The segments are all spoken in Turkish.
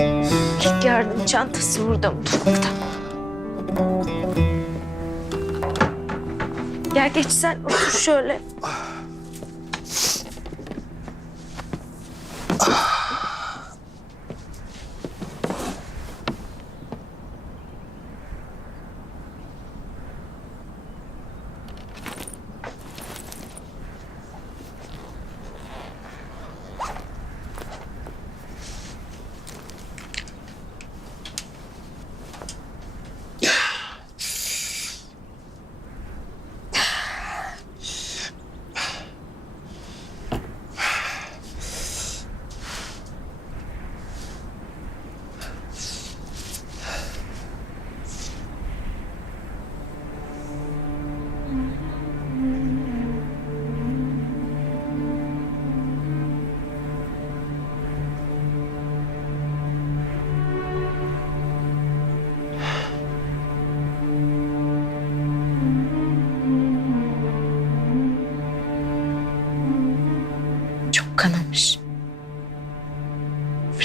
İlk yardım çantası burada mutfakta. Gel geç sen otur şöyle.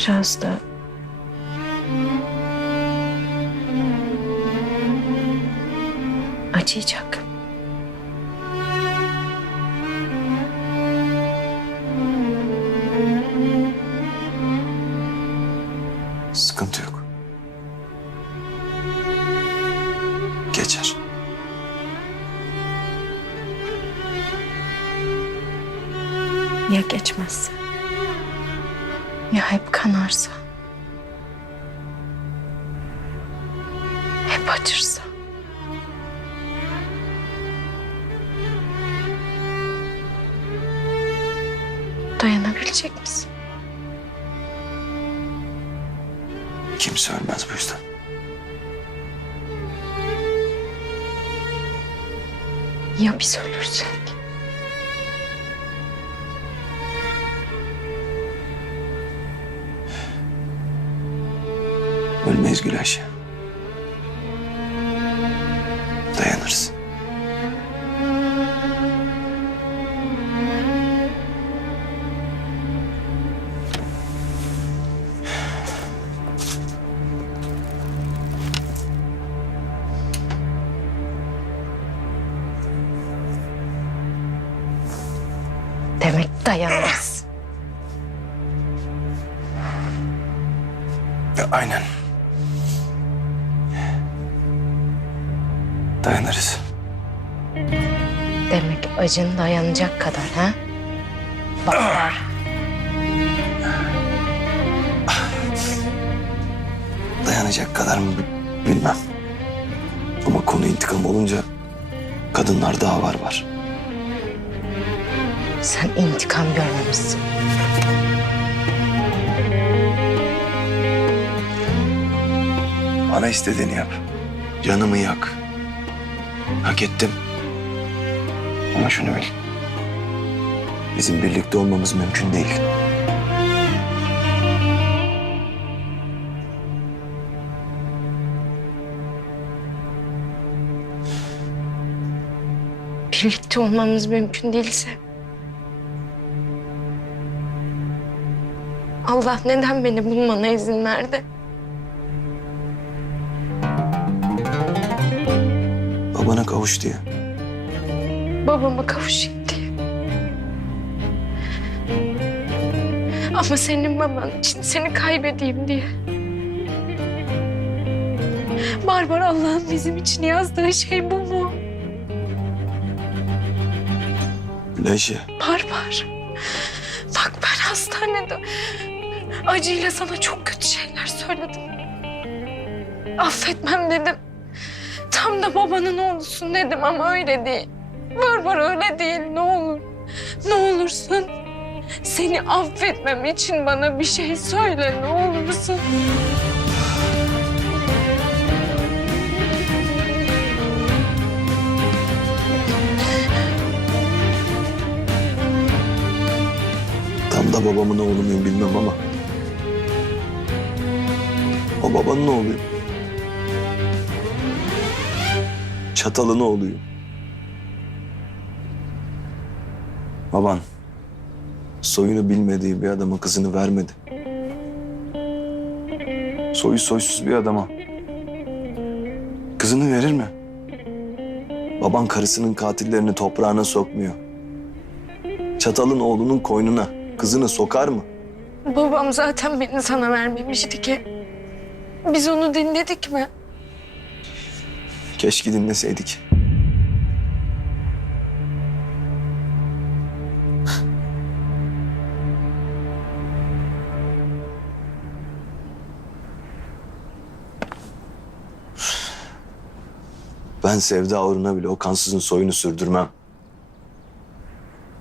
Da acıyacak. Sıkıntı yok. Geçer. Ya geçmezse? Ya hep kanarsa? Hep acırsa? Dayanabilecek misin? Kimse ölmez bu yüzden. Ya biz ölürsek? Ölmeyiz Gülayşe. Dayanırız. Demek dayanırız. Ya, aynen. Dayanırız. Demek acın dayanacak kadar ha? Bak var. Dayanacak kadar mı bi- bilmem. Ama konu intikam olunca kadınlar daha var var. Sen intikam görmemişsin. Bana istediğini yap. Canımı yak. Hak ettim. Ama şunu bil. Bizim birlikte olmamız mümkün değil. Birlikte olmamız mümkün değilse... Allah neden beni bulmana izin verdi? Babana kavuş diye. Babama kavuşayım diye. Ama senin baban için seni kaybedeyim diye. Barbar Allah'ın bizim için yazdığı şey bu mu? Gülayşe. Barbar. Bak ben hastanede acıyla sana çok kötü şeyler söyledim. Affetmem dedim. Tam da babanın oğlusun dedim ama öyle değil. Barbar öyle değil ne olur. Ne olursun. Seni affetmem için bana bir şey söyle ne olursun. Tam da babamın oğlu muyum bilmem ama. O babanın oğluyum. Çatalın oğluyum. Baban soyunu bilmediği bir adama kızını vermedi. Soyu soysuz bir adama. Kızını verir mi? Baban karısının katillerini toprağına sokmuyor. Çatalın oğlunun koynuna kızını sokar mı? Babam zaten beni sana vermemişti ki. Biz onu dinledik mi? Keşke dinleseydik. Ben Sevda uğruna bile o kansızın soyunu sürdürmem.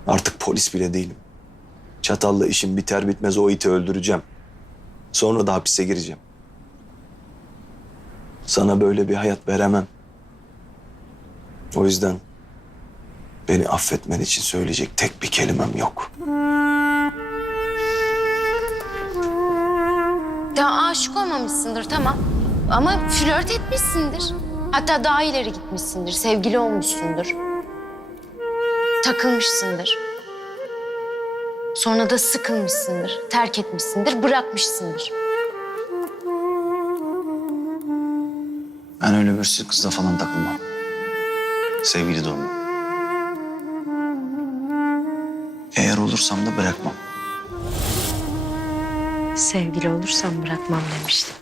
Artık polis bile değilim. Çatalla işim biter bitmez o iti öldüreceğim. Sonra da hapise gireceğim. Sana böyle bir hayat veremem. O yüzden beni affetmen için söyleyecek tek bir kelimem yok. Ya aşık olmamışsındır tamam. Ama flört etmişsindir. Hatta daha ileri gitmişsindir. Sevgili olmuşsundur. Takılmışsındır. Sonra da sıkılmışsındır. Terk etmişsindir, bırakmışsındır. Ben öyle bir kızla falan takılmam. Sevgili olmam. Eğer olursam da bırakmam. Sevgili olursam bırakmam demiştim.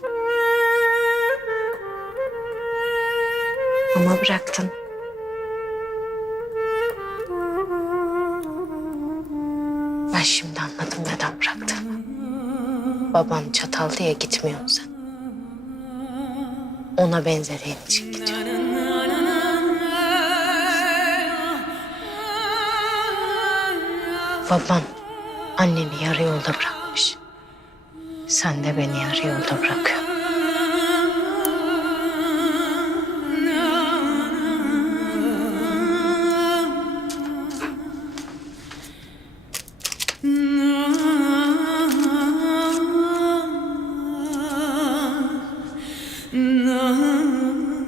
Ama bıraktın. Ben şimdi anladım neden bıraktığını. Baban çatal diye gitmiyorsun sen. Ona benzediğin için gidiyorsun. Baban anneni yarı yolda bırakmış. Sen de beni yarı yolda bırakıyorsun.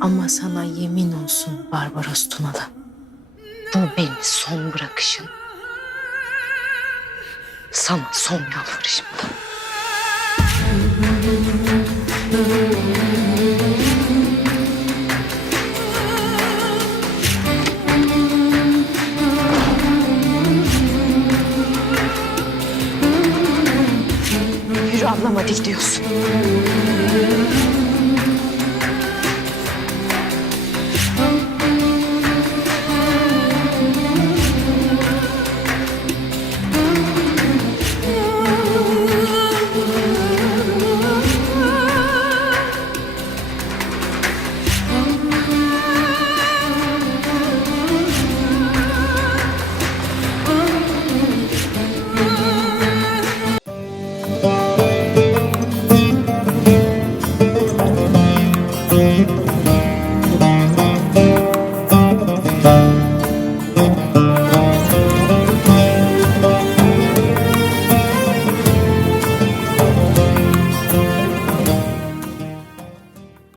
Ama sana yemin olsun Barbaros Tunalı. Bu beni son bırakışın. Sana son yalvarışımda. Yürü ablam hadi gidiyorsun.